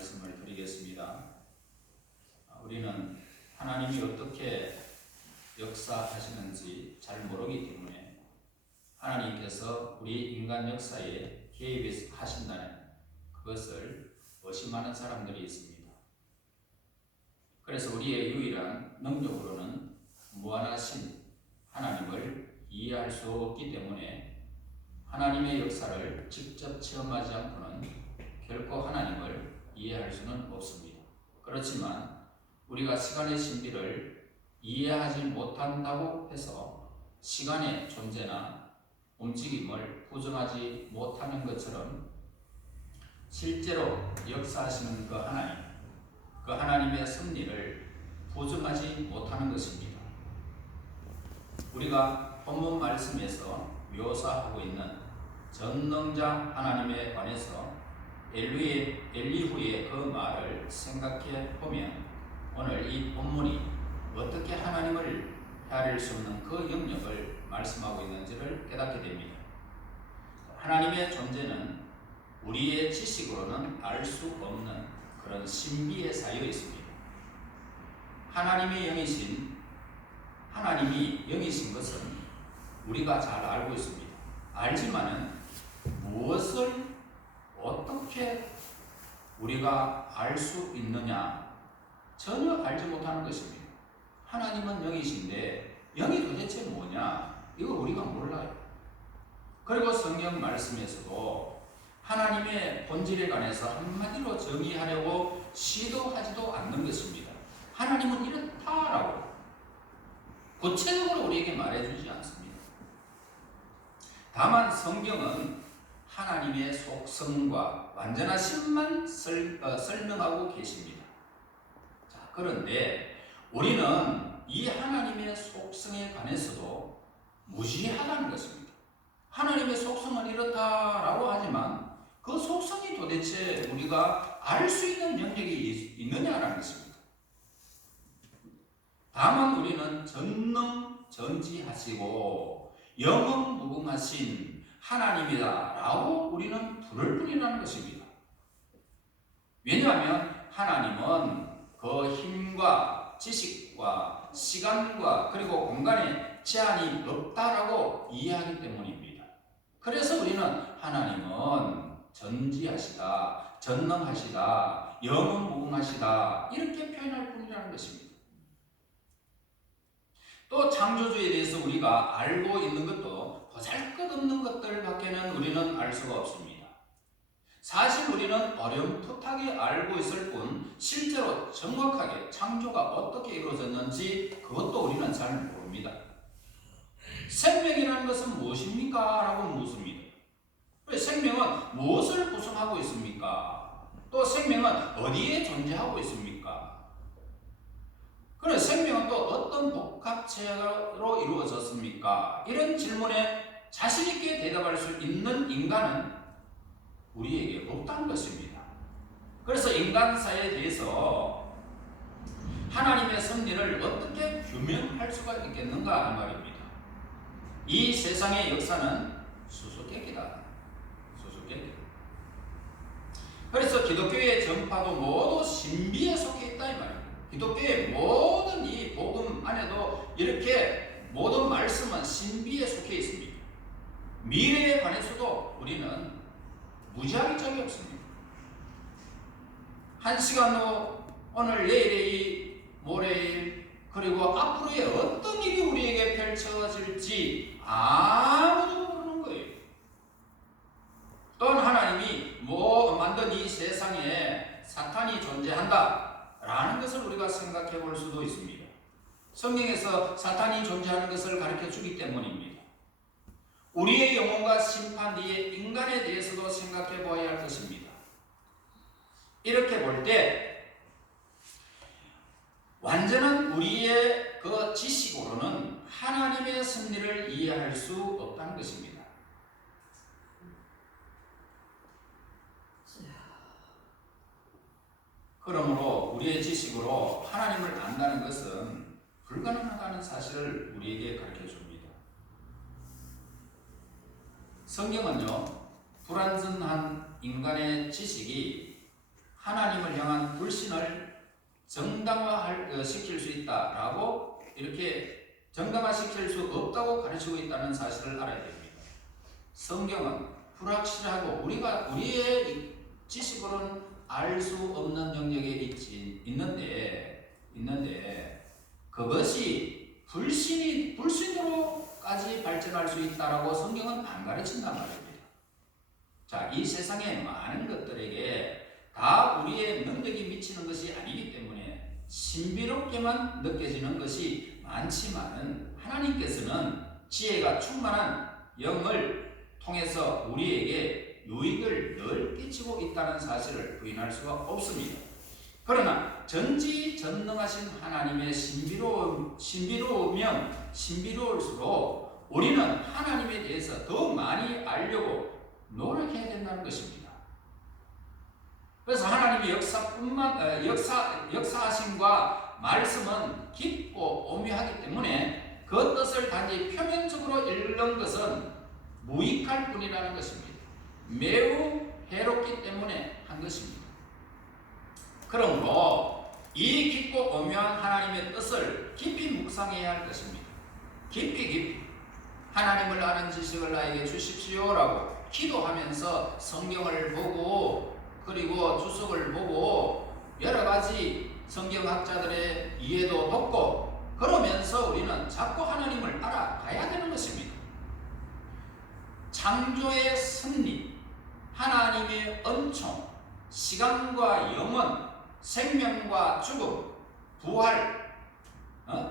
말씀을 드리겠습니다. 우리는 하나님이 어떻게 역사하시는지 잘 모르기 때문에 하나님께서 우리 인간 역사에 개입하신다는 그것을 의심하는 사람들이 있습니다. 그래서 우리의 유일한 능력으로는 무한하신 하나님을 이해할 수 없기 때문에 하나님의 역사를 직접 체험하지 않고는 결코 하나님을 이해할 수는 없습니다. 그렇지만 우리가 시간의 신비를 이해하지 못한다고 해서 시간의 존재나 움직임을 부정하지 못하는 것처럼 실제로 역사하시는 그 하나님의 섭리를 부정하지 못하는 것입니다. 우리가 본문 말씀에서 묘사하고 있는 전능자 하나님에 관해서 엘리후의 그 말을 생각해 보면 오늘 이 본문이 어떻게 하나님을 헤아릴 수 없는 그 영역을 말씀하고 있는지를 깨닫게 됩니다. 하나님의 존재는 우리의 지식으로는 알 수 없는 그런 신비에 쌓여 있습니다. 하나님이 영이신 것은 우리가 잘 알고 있습니다. 알지만은 무엇을 어떻게 우리가 알 수 있느냐 전혀 알지 못하는 것입니다. 하나님은 영이신데 영이 도대체 뭐냐 이걸 우리가 몰라요. 그리고 성경 말씀에서도 하나님의 본질에 관해서 한마디로 정의하려고 시도하지도 않는 것입니다. 하나님은 이렇다라고 구체적으로 우리에게 말해주지 않습니다. 다만 성경은 하나님의 속성과 완전하심만 설명하고 계십니다. 자, 그런데 우리는 이 하나님의 속성에 관해서도 무시하다는 것입니다. 하나님의 속성은 이렇다라고 하지만 그 속성이 도대체 우리가 알 수 있는 영역이 있느냐라는 것입니다. 다만 우리는 전능전지하시고 영원무궁하신 하나님이다라고 우리는 부를 뿐이라는 것입니다. 왜냐하면 하나님은 그 힘과 지식과 시간과 그리고 공간에 제한이 없다라고 이해하기 때문입니다. 그래서 우리는 하나님은 전지하시다, 전능하시다, 영원무궁하시다 이렇게 표현할 뿐이라는 것입니다. 또 창조주에 대해서 우리가 알고 있는 것도 보잘것없는 것들밖에는 우리는 알 수가 없습니다. 사실 우리는 어렴풋하게 알고 있을 뿐 실제로 정확하게 창조가 어떻게 이루어졌는지 그것도 우리는 잘 모릅니다. 생명이라는 것은 무엇입니까? 라고 묻습니다. 생명은 무엇을 구성하고 있습니까? 또 생명은 어디에 존재하고 있습니까? 그래 생명은 또 어떤 복합체로 이루어졌습니까? 이런 질문에 자신 있게 대답할 수 있는 인간은 우리에게 없다는 것입니다. 그래서 인간사에 대해서 하나님의 섭리를 어떻게 규명할 수가 있겠는가 하는 말입니다. 이 세상의 역사는 수수께끼다. 수수께끼. 그래서 기독교의 전파도 모두 신비에 속해 있다 이 말입니다. 기독교의 모든 이 복음 안에도 이렇게 모든 말씀은 신비에 속해 있습니다. 미래에 관해서도 우리는 무지할 적이 없습니다. 한 시간 후 오늘 내일의 모레일 그리고 앞으로의 어떤 일이 우리에게 펼쳐질지 아무도 모르는 거예요. 또한 하나님이 만든 이 세상에 사탄이 존재한다 라는 것을 우리가 생각해 볼 수도 있습니다. 성경에서 사탄이 존재하는 것을 가르쳐 주기 때문입니다. 우리의 영혼과 심판 뒤에 인간에 대해서도 생각해 보아야 할 것입니다. 이렇게 볼 때 완전한 우리의 그 지식으로는 하나님의 섭리를 이해할 수 없다는 것입니다. 그러므로 우리의 지식으로 하나님을 안다는 것은 불가능하다는 사실을 우리에게 가르쳐 줍니다. 성경은요, 불완전한 인간의 지식이 하나님을 향한 불신을 시킬 수 있다라고 이렇게 정당화시킬 수 없다고 가르치고 있다는 사실을 알아야 됩니다. 성경은 불확실하고 우리의 지식으로는 알 수 없는 영역에 있는데 그것이 불신으로까지 발전할 수 있다라고 성경은 안 가르친단 말입니다. 자, 이 세상의 많은 것들에게 다 우리의 능력이 미치는 것이 아니기 때문에 신비롭게만 느껴지는 것이 많지만은 하나님께서는 지혜가 충만한 영을 통해서 우리에게 유익을 늘 끼치고 있다는 사실을 부인할 수가 없습니다. 그러나 전지전능하신 하나님의 신비로우면 신비로울수록 우리는 하나님에 대해서 더 많이 알려고 노력해야 된다는 것입니다. 그래서 하나님의 역사하심과 말씀은 깊고 오묘하기 때문에 그 뜻을 단지 표면적으로 읽는 것은 무익할 뿐이라는 것입니다. 매우 해롭기 때문에 한 것입니다. 그러므로 이 깊고 오묘한 하나님의 뜻을 깊이 묵상해야 할 것입니다. 깊이 하나님을 아는 지식을 나에게 주십시오라고 기도하면서 성경을 보고 그리고 주석을 보고 여러 가지 성경학자들의 이해도 돕고 그러면서 우리는 자꾸 하나님을 알아가야 되는 것입니다. 창조의 섭리, 하나님의 은총, 시간과 영원, 생명과 죽음, 부활, 어느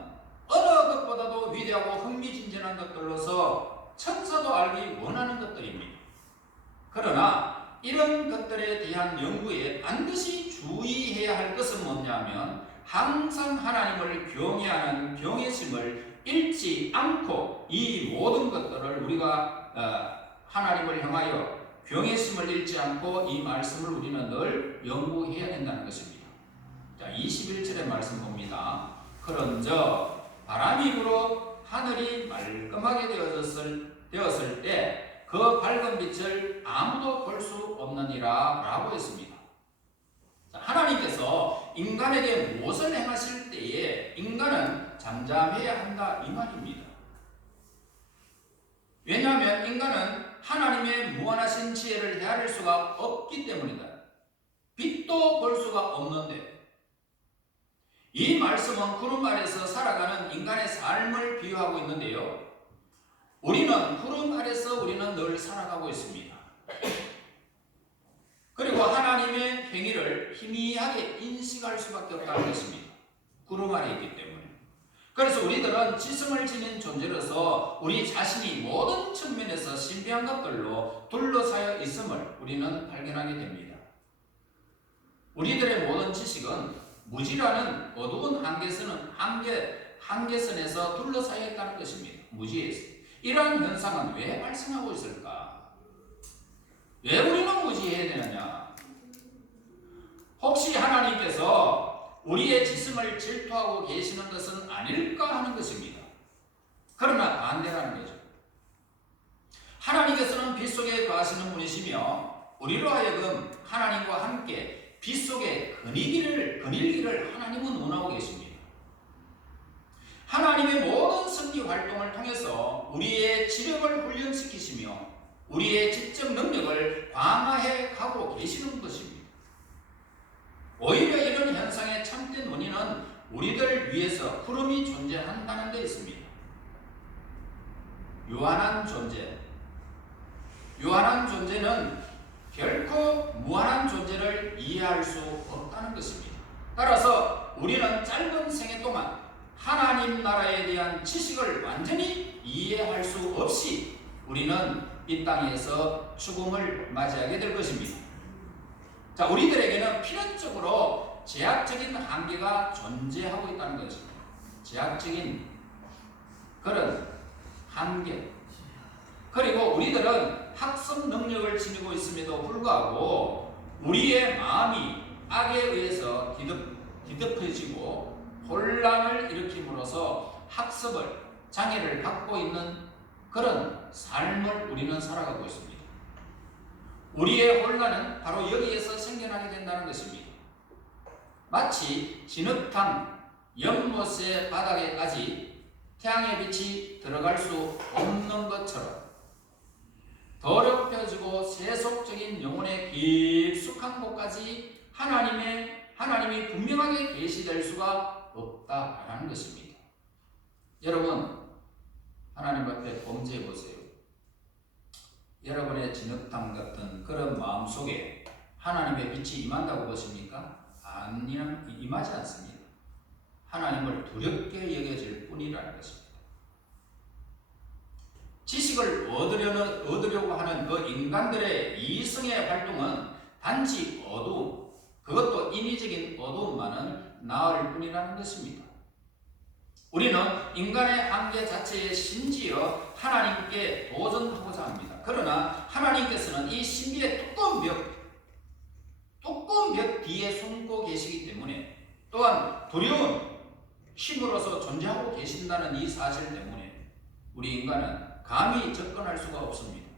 것보다도 위대하고 흥미진진한 것들로서 천사도 알기 원하는 것들입니다. 그러나 이런 것들에 대한 연구에 반드시 주의해야 할 것은 뭐냐면 항상 하나님을 경외하는 경외심을 잃지 않고 이 모든 것들을 우리가 하나님을 향하여 경외심을 잃지 않고 이 말씀을 우리는 늘 연구해야 된다는 것입니다. 자, 21절의 말씀 봅니다. 그런즉 바람이 불어 하늘이 말끔하게 되었을 때 그 밝은 빛을 아무도 볼 수 없느니라 라고 했습니다. 자, 하나님께서 인간에게 무엇을 행하실 때에 인간은 잠잠해야 한다 이 말입니다. 왜냐하면 인간은 하나님의 무한하신 지혜를 헤아릴 수가 없기 때문이다. 빛도 볼 수가 없는데 이 말씀은 구름 아래서 살아가는 인간의 삶을 비유하고 있는데요. 우리는 구름 아래서 우리는 늘 살아가고 있습니다. 그리고 하나님의 행위를 희미하게 인식할 수밖에 없다는 것입니다. 구름 아래 있기 때문에. 그래서 우리들은 지성을 지닌 존재로서 우리 자신이 모든 측면에서 신비한 것들로 둘러싸여 있음을 우리는 발견하게 됩니다. 우리들의 모든 지식은 무지라는 어두운 한계선에서 둘러싸여 있다는 것입니다. 무지에서. 이러한 현상은 왜 발생하고 있을까? 왜 우리는 무지해야 되느냐? 혹시 하나님께서 우리의 지성을 질투하고 계시는 것은 아닐까 하는 것입니다. 그러나 반대라는 거죠. 하나님께서는 빛 속에 거하시는 분이시며 우리로 하여금 하나님과 함께 빛 속에 거닐기를 하나님은 원하고 계십니다. 하나님의 모든 섭리 활동을 통해서 우리의 지력을 훈련시키시며 우리의 지적 능력을 강화해 가고 계시는 것입니다. 오히려 이런 현상의 참된 원인은 우리들 위해서 구름이 존재한다는 데 있습니다. 유한한 존재는 결코 무한한 존재를 이해할 수 없다는 것입니다. 따라서 우리는 짧은 생애 동안 하나님 나라에 대한 지식을 완전히 이해할 수 없이 우리는 이 땅에서 죽음을 맞이하게 될 것입니다. 자, 우리들에게는 필연적으로 제약적인 한계가 존재하고 있다는 것입니다. 제약적인 그런 한계. 그리고 우리들은 학습 능력을 지니고 있음에도 불구하고 우리의 마음이 악에 의해서 뒤덮여지고 혼란을 일으킴으로써 학습을 장애를 갖고 있는 그런 삶을 우리는 살아가고 있습니다. 우리의 혼란은 바로 여기에서 생겨나게 된다는 것입니다. 마치 진흙탕 연못의 바닥에까지 태양의 빛이 들어갈 수 없는 것처럼 더럽혀지고 세속적인 영혼의 깊숙한 곳까지 하나님이 분명하게 계시될 수가 없다라는 것입니다. 여러분, 하나님 앞에 범죄해 보세요. 여러분의 진흙탕 같은 그런 마음속에 하나님의 빛이 임한다고 보십니까? 임하지 않습니다. 하나님을 두렵게 여겨질 뿐이라는 것입니다. 지식을 얻으려고 하는 그 인간들의 이성의 활동은 단지 어두움, 그것도 인위적인 어두움만은 나을 뿐이라는 것입니다. 우리는 인간의 한계 자체에 심지어 하나님께 도전하고자 합니다. 그러나 하나님께서는 이 신비의 두꺼운 벽 뒤에 숨고 계시기 때문에, 또한 두려운 힘으로서 존재하고 계신다는 이 사실 때문에 우리 인간은 감히 접근할 수가 없습니다.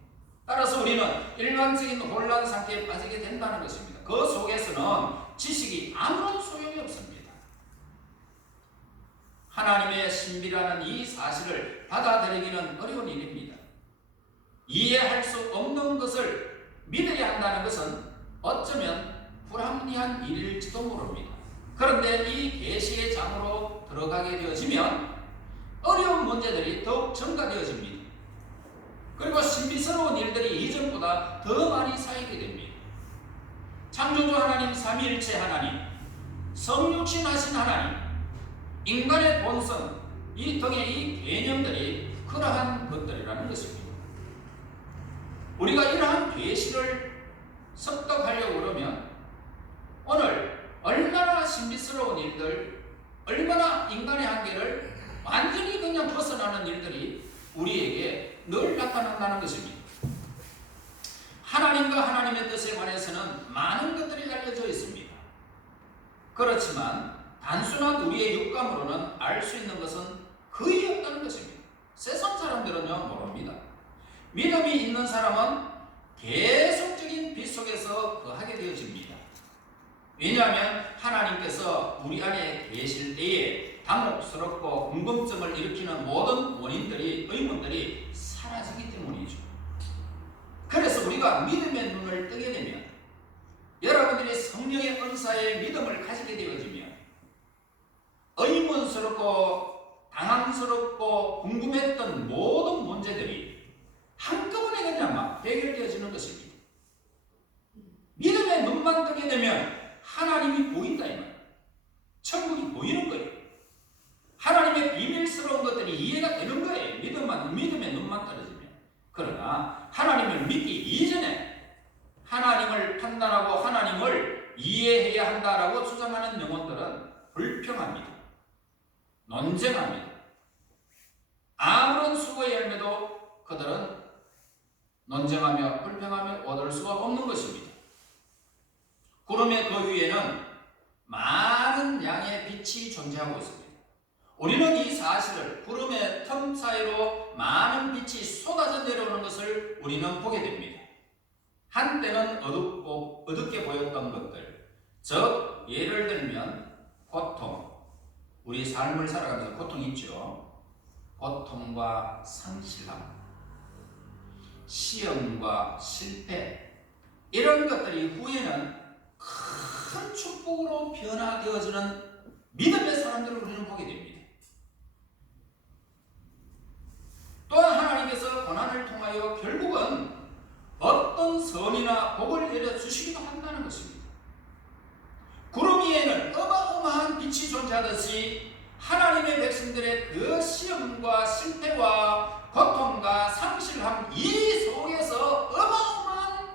따라서 우리는 일반적인 혼란 상태에 빠지게 된다는 것입니다. 그 속에서는 지식이 아무런 소용이 없습니다. 하나님의 신비라는 이 사실을 받아들이기는 어려운 일입니다. 이해할 수 없는 것을 믿어야 한다는 것은 어쩌면 불합리한 일일지도 모릅니다. 그런데 이 계시의 장으로 들어가게 되어지면 어려운 문제들이 더욱 증가되어집니다. 그리고 신비스러운 일들이 이전보다 더 많이 쌓이게 됩니다. 창조주 하나님, 삼위일체 하나님, 성육신하신 하나님, 인간의 본성, 이 등의 이 개념들이 그러한 것들이라는 것입니다. 우리가 이러한 계시를 습득하려고 그러면 오늘 얼마나 신비스러운 일들, 얼마나 인간의 한계를 완전히 그냥 벗어나는 일들이 우리에게 늘 나타난다는 것입니다. 하나님과 하나님의 뜻에 관해서는 많은 것들이 알려져 있습니다. 그렇지만 단순한 우리의 육감으로는 알 수 있는 것은 거의 없다는 것입니다. 세상 사람들은요 모릅니다. 믿음이 있는 사람은 계속적인 빛 속에서 거하게 되어집니다. 왜냐하면 하나님께서 우리 안에 계실 때에 당혹스럽고 궁금증을 일으키는 모든 원인들이, 의문들이 사라지기 때문이죠. 그래서 우리가 믿음의 눈을 뜨게 되면, 여러분들이 성령의 은사에 믿음을 가지게 되어지면 의문스럽고 당황스럽고 궁금했던 모든 문제들이 한꺼번에 그냥 막 해결되어지는 것입니다. 믿음의 눈만 뜨게 되면 하나님이 보인다 이 말이에요. 천국이 보이는 거예요. 하나님의 비밀스러운 것들이 이해가 되는 거예요. 믿음의 눈만 떨어지면. 그러나 하나님을 믿기 이전에 하나님을 판단하고 하나님을 이해해야 한다라고 주장하는 영혼들은 불평합니다. 논쟁합니다. 아무런 수고의 열매도 그들은 논쟁하며 불평하며 얻을 수가 없는 것입니다. 구름의 그 위에는 많은 양의 빛이 존재하고 있습니다. 우리는 이 사실을, 구름의 틈 사이로 많은 빛이 쏟아져 내려오는 것을 우리는 보게 됩니다. 한때는 어둡게 보였던 것들, 즉 예를 들면 고통, 우리 삶을 살아가면서 고통이 있죠. 고통과 상실함, 시험과 실패, 이런 것들이 후에는 큰 축복으로 변화되어지는 믿음의 사람들을 우리는 보게 됩니다. 또한 하나님께서 고난을 통하여 결국은 어떤 선이나 복을 내려주시기도 한다는 것입니다. 구름 위에는 어마어마한 빛이 존재하듯이 하나님의 백성들의 그 시험과 실패와 고통과 상실함, 이 속에서 어마어마한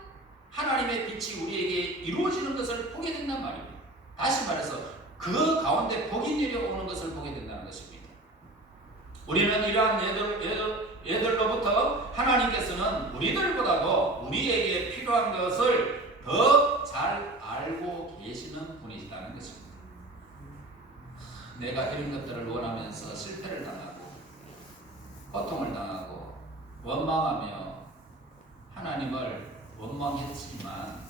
하나님의 빛이 우리에게 이루어지는 것을 보게 된단 말입니다. 다시 말해서 그 가운데 복이 내려오는 것을 보게 된다는 것입니다. 우리는 이러한 얘들로부터 하나님께서는 우리들보다도 우리에게 필요한 것을 더 잘 알고 계시는 분이시다는 것입니다. 내가 이런 것들을 원하면서 실패를 당하고 고통을 당하고 원망하며 하나님을 원망했지만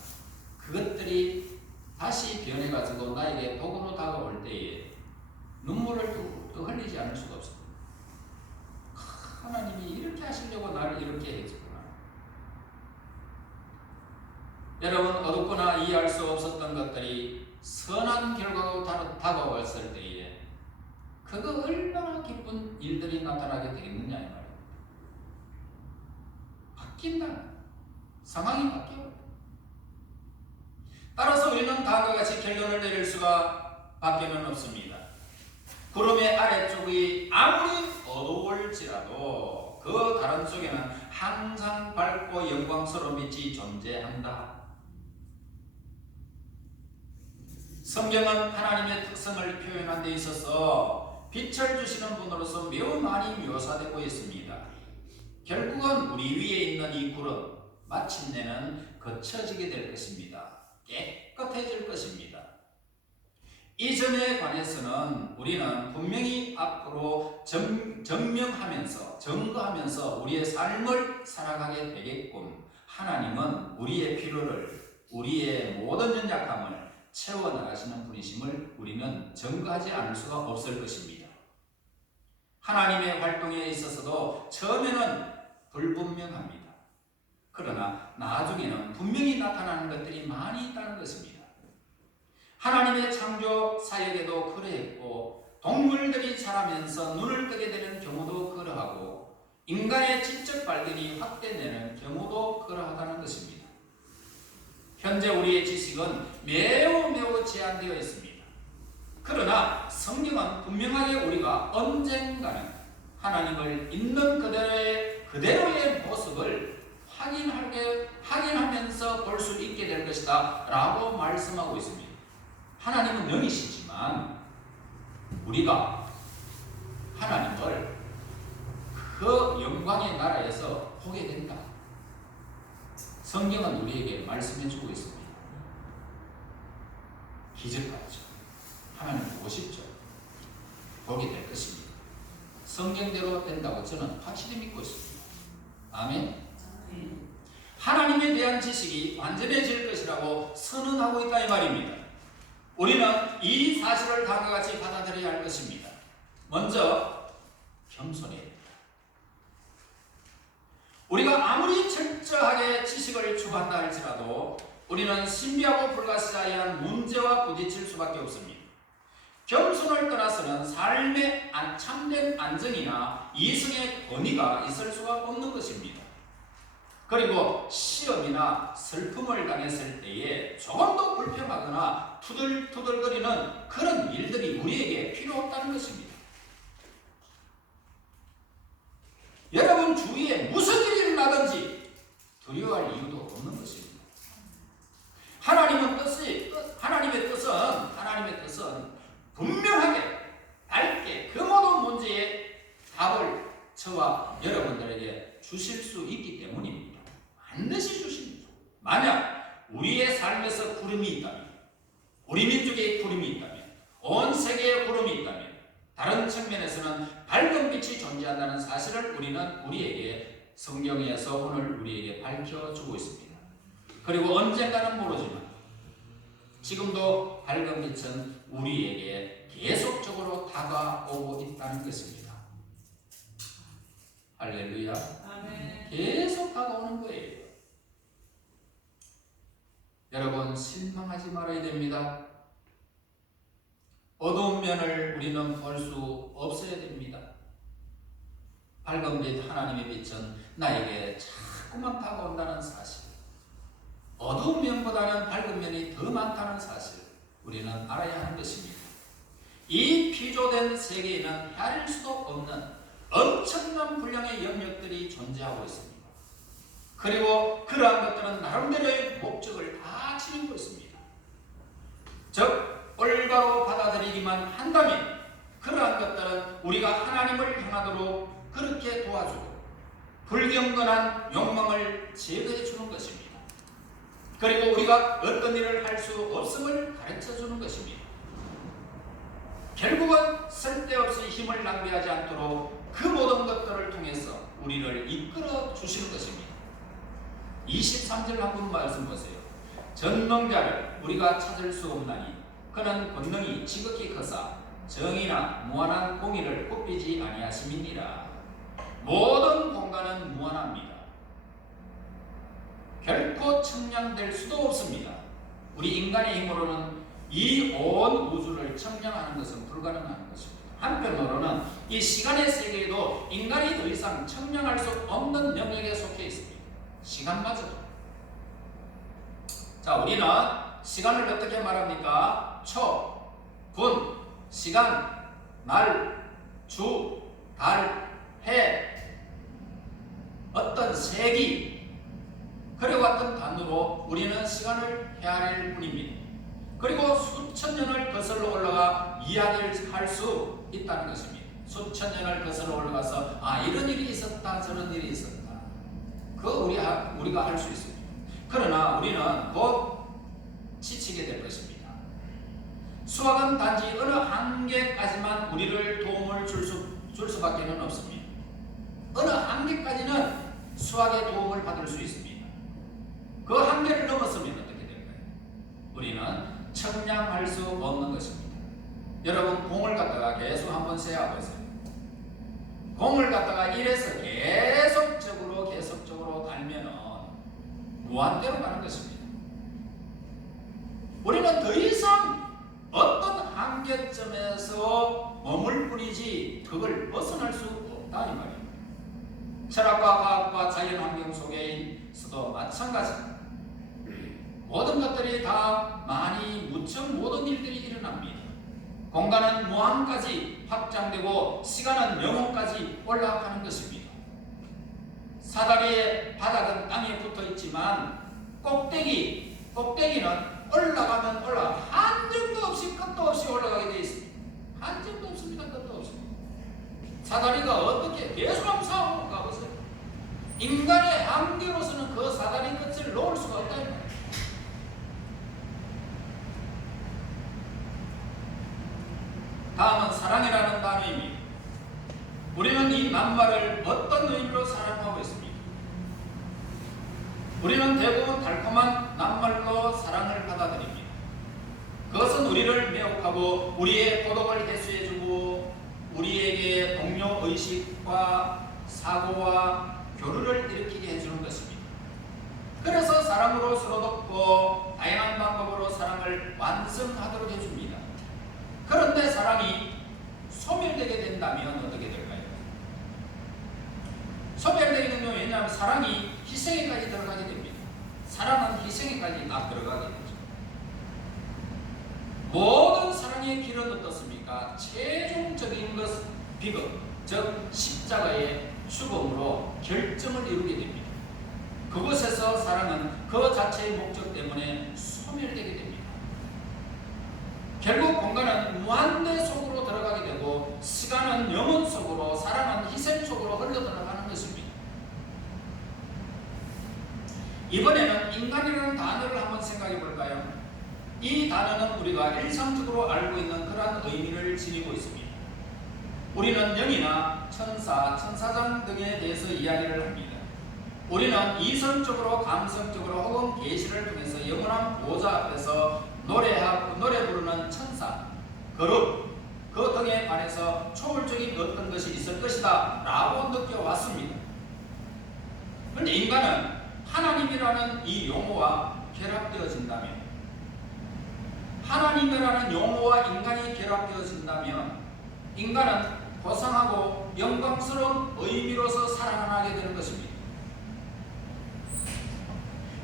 그것들이 다시 변해가지고 나에게 복으로 다가올 때에 눈물을 또 흘리지 않을 수가 없습니다. 하나님이 이렇게 하시려고 나를 이렇게 했구나. 여러분, 어둡거나 이해할 수 없었던 것들이 선한 결과로 다가왔을 때에 그거 얼마나 기쁜 일들이 나타나게 되겠느냐 이 말입니다. 바뀐다. 상황이 바뀌어요. 따라서 우리는 다음과 같이 결론을 내릴 수가 밖에는 없습니다. 구름의 아래쪽이 아무리 어두울지라도 그 다른 쪽에는 항상 밝고 영광스러운 빛이 존재한다. 성경은 하나님의 특성을 표현한 데 있어서 빛을 주시는 분으로서 매우 많이 묘사되고 있습니다. 결국은 우리 위에 있는 이 구름 마침내는 거쳐지게 될 것입니다. 깨끗해질 것입니다. 이 점에 관해서는 우리는 분명히 앞으로 증거하면서 우리의 삶을 살아가게 되겠군. 하나님은 우리의 필요를, 우리의 모든 연약함을 채워나가시는 분이심을 우리는 증거하지 않을 수가 없을 것입니다. 하나님의 활동에 있어서도 처음에는 불분명합니다. 그러나 나중에는 분명히 나타나는 것들이 많이 있다는 것입니다. 하나님의 창조 사역에도 그러했고 동물들이 자라면서 눈을 뜨게 되는 경우도 그러하고 인간의 지적 발견이 확대되는 경우도 그러하다는 것입니다. 현재 우리의 지식은 매우 제한되어 있습니다. 그러나 성경은 분명하게 우리가 언젠가는 하나님을 있는 그대로의 모습을 확인하면서 볼 수 있게 될 것이다 라고 말씀하고 있습니다. 하나님은 영이시지만 우리가 하나님을 그 영광의 나라에서 보게 된다. 성경은 우리에게 말씀해 주고 있습니다. 기적같죠. 하나님 보고 싶죠. 보게 될 것입니다. 성경대로 된다고 저는 확실히 믿고 있습니다. 아멘. 하나님에 대한 지식이 완전해질 것이라고 선언하고 있다 이 말입니다. 우리는 이 사실을 다음과 같이 받아들여야 할 것입니다. 먼저 겸손해야 됩니다. 우리가 아무리 철저하게 지식을 추구한다 할지라도 우리는 신비하고 불가사의한 문제와 부딪힐 수밖에 없습니다. 겸손을 떠나서는 삶의 참된 안정이나 이성의 권위가 있을 수가 없는 것입니다. 그리고 시험이나 슬픔을 당했을 때에 조금도 불평하거나 투덜투덜거리는 그런 일들이 우리에게 필요 없다는 것입니다. 여러분 주위에 무슨 일이 일어나든지 두려워할 이유도 없는 것입니다. 하나님의 뜻은 분명하게 밝게 그 모든 문제에 답을 저와 여러분들에게 주실 수 있기 때문입니다. 반드시 주십니다. 만약 우리의 삶에서 구름이 있다면, 우리 민족의 구름이 있다면, 온 세계의 구름이 있다면, 다른 측면에서는 밝은 빛이 존재한다는 사실을 우리에게 성경에서 오늘 우리에게 밝혀주고 있습니다. 그리고 언젠가는 모르지만 지금도 밝은 빛은 우리에게 계속적으로 다가오고 있다는 것입니다. 할렐루야. 아멘. 계속 다가오는 거예요. 여러분 실망하지 말아야 됩니다. 어두운 면을 우리는 볼 수 없어야 됩니다. 밝은 빛 하나님의 빛은 나에게 자꾸만 다가온다는 사실, 어두운 면보다는 밝은 면이 더 많다는 사실 우리는 알아야 하는 것입니다. 이 피조된 세계에는 헤아릴 수도 없는 엄청난 분량의 영역들이 존재하고 있습니다. 그리고 그러한 것들은 나름대로의 목적을 다 지니고 있습니다. 즉 올바로 받아들이기만 한다면 그러한 것들은 우리가 하나님을 향하도록 그렇게 도와주고 불경건한 욕망을 제거해 주는 것입니다. 그리고 우리가 어떤 일을 할 수 없음을 가르쳐 주는 것입니다. 결국은 쓸데없이 힘을 낭비하지 않도록 그 모든 것들을 통해서 우리를 이끌어 주시는 것입니다. 23절 한번 말씀 보세요. 전능자를 우리가 찾을 수 없나니 그는 권능이 지극히 크사 정의나 무한한 공의를 굽히지 아니하심이니라. 모든 공간은 무한합니다. 결코 측량될 수도 없습니다. 우리 인간의 힘으로는 이 온 우주를 측량하는 것은 불가능한 것입니다. 한편으로는 이 시간의 세계에도 인간이 더 이상 측량할 수 없는 영역에 속해 있습니다. 시간마저도. 자, 우리는 시간을 어떻게 말합니까? 초, 분, 시간, 날, 주, 달, 해, 어떤 세기, 그리고 어떤 단어로 우리는 시간을 헤아릴 뿐입니다. 그리고 수천 년을 거슬러 올라가 이야기를 할 수 있다는 것입니다. 수천 년을 거슬러 올라가서 이런 일이 있었다, 저런 일이 있었다. 그거 우리가 할 수 있습니다. 그러나 우리는 곧 지치게 될 것입니다. 수학은 단지 어느 한계까지만 우리를 도움을 줄 수밖에 없습니다. 어느 한계까지는 수학의 도움을 받을 수 있습니다. 그 한계를 넘었으면 어떻게 될까요? 우리는 측량할 수 없는 것입니다. 여러분, 공을 갖다가 계속 한번 세어보세요. 공을 갖다가 이래서 계속적으로 달면은 무한대로 가는 것입니다. 우리는 더 이상 어떤 한계점에서 머물 뿐이지 그걸 벗어날 수 없다 이 말입니다. 철학과 과학과 자연환경 속에서도 마찬가지입니다. 모든 것들이 다 무척 모든 일들이 일어납니다. 공간은 무한까지 확장되고 시간은 영혼까지 올라가는 것입니다. 사다리의 바닥은 땅에 붙어 있지만 꼭대기는 올라가면 한정도 없이 끝도 없이 올라가게 되어 있습니다. 한정도 없습니다. 끝도 없습니다. 사다리가 어떻게 계속 한번 싸우고 가보세요. 인간의 한계로서는 그 사다리 끝을 놓을 수가 없다. 다음은 사랑이라는 단어입니다. 우리는 이 낱말을 어떤 의미로 사랑하고 있습니까? 우리는 대부분 달콤한 낱말로 사랑을 받아들입니다. 그것은 우리를 매혹하고 우리의 고독을 해소해주고 우리에게 동료의식과 사고와 교류를 일으키게 해주는 것입니다. 그래서 사랑으로 서로 돕고 다양한 방법으로 사랑을 완성하도록 해줍니다. 그런데 사랑이 소멸되게 된다면 어떻게 될까요? 소멸되게 되면 왜냐하면 사랑이 희생에까지 들어가게 됩니다. 사랑은 희생에까지 딱 들어가게 되죠. 모든 사랑의 길은 어떻습니까? 최종적인 비극, 즉 십자가의 죽음으로 결정을 이루게 됩니다. 그곳에서 사랑은 그 자체의 목적 때문에 소멸되게 됩니다. 결국 공간은 무한대 속으로 들어가게 되고 시간은 영혼 속으로, 사랑은 희생 속으로 흘러 들어가는 것입니다. 이번에는 인간이라는 단어를 한번 생각해 볼까요? 이 단어는 우리가 일상적으로 알고 있는 그러한 의미를 지니고 있습니다. 우리는 영이나 천사, 천사장 등에 대해서 이야기를 합니다. 우리는 이성적으로, 감성적으로 혹은 계시를 통해서 영원한 보좌 앞에서 노래 부르는 천사, 그룹, 그 등에 관해서 초월적인 어떤 것이 있을 것이다 라고 느껴왔습니다. 그런데 인간은 하나님이라는 이 용어와 결합되어진다면, 하나님이라는 용어와 인간이 결합되어진다면 인간은 고상하고 영광스러운 의미로서 살아나게 되는 것입니다.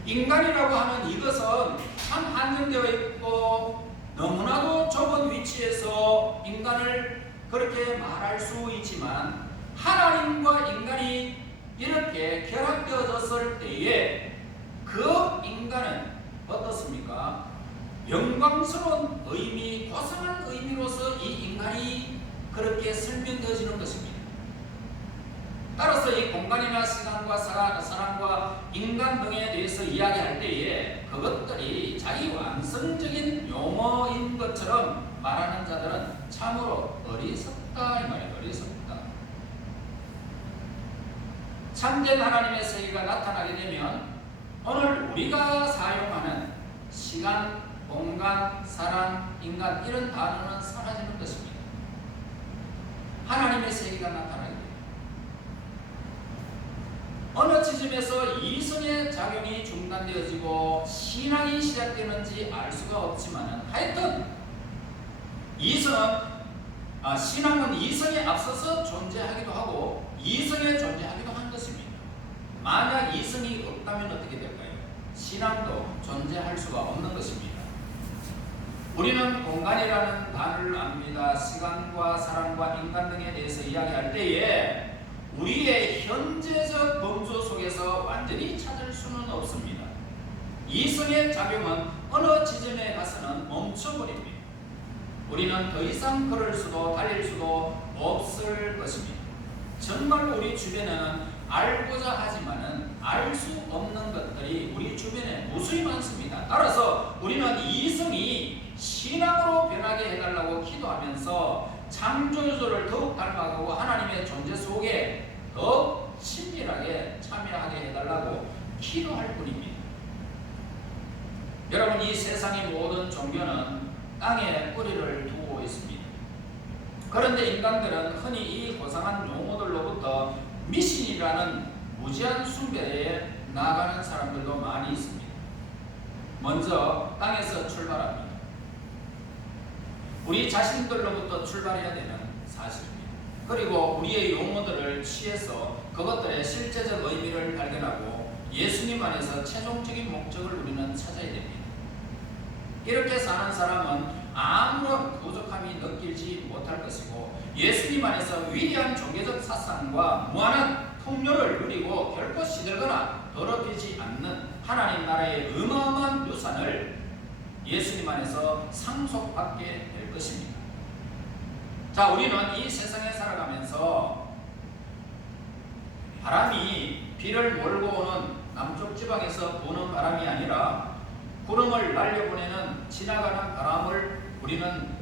인간이라고 하는 이것은 참 한정되어 있고 너무나도 좁은 위치에서 인간을 그렇게 말할 수 있지만, 하나님과 인간이 이렇게 결합되어졌을 때에 그 인간은 어떻습니까? 영광스러운 의미, 고상한 의미로서 이 인간이 그렇게 설명되어지는 것입니다. 따라서 이 공간이나 시간과 사랑과 인간 등에 대해서 이야기할 때에 그것들이 자기 완성적인 용어인 것처럼 말하는 자들은 참으로 어리석다 이 말이에요. 어리석다. 참된 하나님의 세계가 나타나게 되면 오늘 우리가 사용하는 시간, 공간, 사람, 인간 이런 단어는 사라지는 것입니다. 하나님의 세계가 나타나게 됩니다. 어느 지점에서 이성의 작용이 중단되어지고 신앙이 시작되는지 알 수가 없지만 하여튼 신앙은 이성에 앞서서 존재하기도 하고 이성에 존재하기도 한 것입니다. 만약 이성이 없다면 어떻게 될까요? 신앙도 존재할 수가 없는 것입니다. 우리는 공간이라는 단어를 압니다. 시간과 사람과 인간 등에 대해서 이야기할 때에 우리의 현재적 범주 속에서 완전히 찾을 수는 없습니다. 이성의 작용은 어느 지점에 가서는 멈춰버립니다. 우리는 더 이상 걸을 수도 달릴 수도 없을 것입니다. 정말로 우리 주변에는 알고자 하지만은 알 수 없는 것들이 우리 주변에 무수히 많습니다. 따라서 우리는 이성이 신앙으로 변하게 해달라고 기도하면서 창조주를 더욱 닮아가고 하나님의 존재 속에 더 친밀하게 참여하게 해달라고 기도할 뿐입니다. 여러분, 이 세상의 모든 종교는 땅에 뿌리를 두고 있습니다. 그런데 인간들은 흔히 이 고상한 용어들로부터 미신이라는 무지한 숭배에 나아가는 사람들도 많이 있습니다. 먼저 땅에서 출발합니다. 우리 자신들로부터 출발해야 되는 사실입니다. 그리고 우리의 용어들을 취해서 그것들의 실제적 의미를 발견하고 예수님 안에서 최종적인 목적을 우리는 찾아야 됩니다. 이렇게 사는 사람은 아무런 부족함이 느끼지 못할 것이고 예수님 안에서 위대한 종교적 사상과 무한한 풍요를 누리고 결코 시들거나 더럽히지 않는 하나님 나라의 어마어마한 유산을 예수님 안에서 상속받게 될 것입니다. 자, 우리는 이 세상에 살아가면서 바람이 비를 몰고 오는 남쪽 지방에서 부는 바람이 아니라 구름을 날려보내는 지나가는 바람을 우리는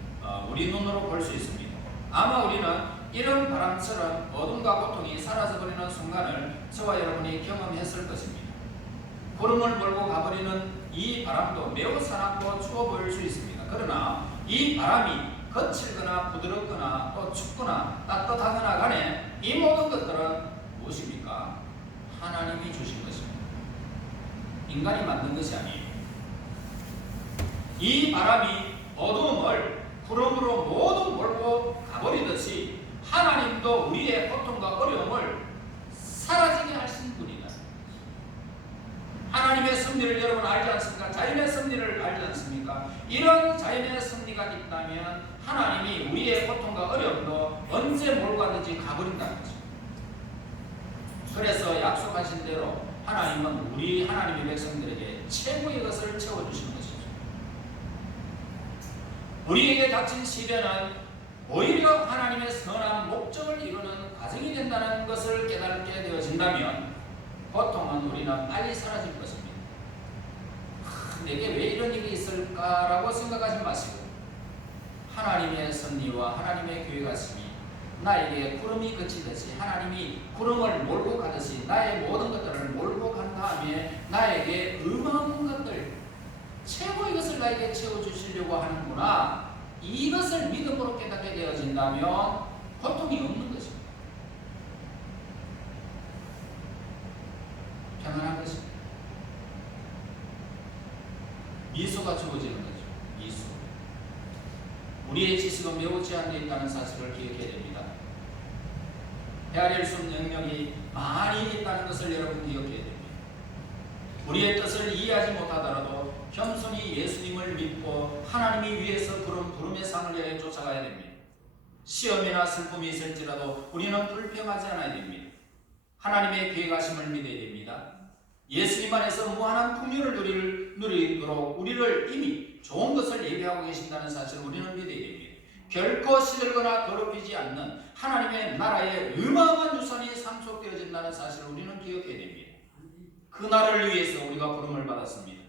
우리 눈으로 볼 수 있습니다. 아마 우리는 이런 바람처럼 어둠과 고통이 사라져버리는 순간을 저와 여러분이 경험했을 것입니다. 구름을 몰고 가버리는 이 바람도 매우 사납고 추워 보일 수 있습니다. 그러나 이 바람이 거칠거나 부드럽거나 또 춥거나 따뜻하거나 간에 이 모든 것들은 무엇입니까? 하나님이 주신 것입니다. 인간이 만든 것이 아니에요. 이 바람이 어두움을 구름으로 모두 몰고 가버리듯이 하나님도 우리의 고통과 어려움을 사라지게 하신 분이다. 하나님의 섭리를 여러분 알지 않습니까? 자연의 섭리를 알지 않습니까? 이런 자연의 섭리가 있다면 하나님이 우리의 고통과 어려움도 언제 몰고 가든지 가버린다는 거죠. 그래서 약속하신 대로 하나님은 우리 하나님의 백성들에게 최고의 것을 채워주시는 것이죠. 우리에게 닥친 시련은 오히려 하나님의 선한 목적을 이루는 과정이 된다는 것을 깨닫게 되어진다면 고통은 우리는 빨리 사라질 것입니다. 내게 왜 이런 일이 있을까라고 생각하지 마시고 하나님의 섭리와 하나님의 계획하심이 나에게 구름이 그치듯이 하나님이 구름을 몰고 가듯이 나의 모든 것들을 몰고 간 다음에 나에게 어마어마한 것들 최고의 것을 나에게 채워주시려고 하는구나, 이것을 믿음으로 깨닫게 되어진다면 고통이 없는 것입니다. 평안한 것입니다. 미소가 주어지는 거죠. 미소. 우리의 지식은 매우 제한되어 있다는 사실을 기억해야 됩니다. 헤아릴 수 없는 영역이 많이 있다는 것을 여러분 기억해야 됩니다. 우리의 뜻을 이해하지 못하더라도 겸손히 예수님을 믿고 하나님이 위에서 부름의 상을 위해 쫓아가야 됩니다. 시험이나 슬픔이 있을지라도 우리는 불평하지 않아야 됩니다. 하나님의 계획하심을 믿어야 됩니다. 예수님 안에서 무한한 풍요를 누리도록 우리를 이미 좋은 것을 예비하고 계신다는 사실을 우리는 믿어야 됩니다. 결코 시들거나 더럽히지 않는 하나님의 나라의 어마어마한 유산이 상속되어진다는 사실을 우리는 기억해야 됩니다. 그 나라를 위해서 우리가 부름을 받았습니다.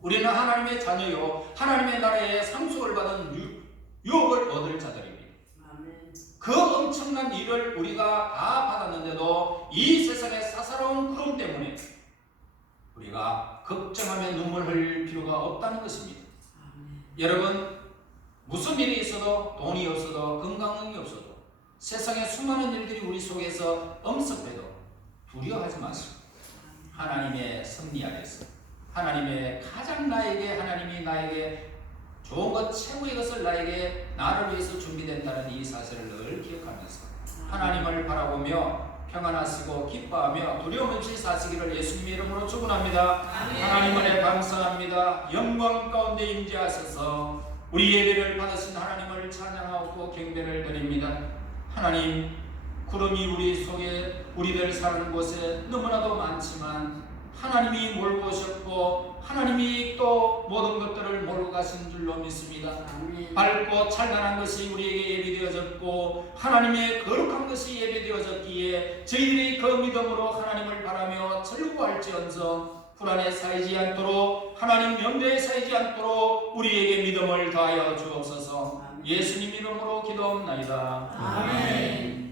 우리는 하나님의 자녀요 하나님의 나라의 상속을 받은 유업을 얻을 자들입니다. 그 엄청난 일을 우리가 다 받았는데도 이 세상의 사사로운 구름 때문에 우리가 걱정하며 눈물 흘릴 필요가 없다는 것입니다. 여러분, 무슨 일이 있어도, 돈이 없어도, 건강이 없어도, 세상에 수많은 일들이 우리 속에서 엄습해도 두려워하지 마시고 하나님의 섭리 아래서 하나님의 가장 하나님이 나에게 좋은 것, 최고의 것을 나를 위해서 준비된다는 이 사실을 늘 기억하면서 하나님을 바라보며 평안하시고 기뻐하며 두려움 없이 사시기를 예수님의 이름으로 축원합니다. 하나님 은혜 감사합니다. 영광 가운데 임재하셔서 우리 예배를 받으신 하나님을 찬양하고 경배를 드립니다. 하나님, 구름이 우리 속에 우리들 사는 곳에 너무나도 많지만 하나님이 몰고 오셨고 하나님이 또 모든 것들을 몰고 가신 줄로 믿습니다. 밝고 찬란한 것이 우리에게 예비되어졌고 하나님의 거룩한 것이 예비되어졌기에 저희들이 그 믿음으로 하나님을 바라며 즐거워할지언정 불안에 쌓이지 않도록, 하나님 염려에 쌓이지 않도록 우리에게 믿음을 다하여 주옵소서. 예수님 이름으로 기도합나이다. 아멘.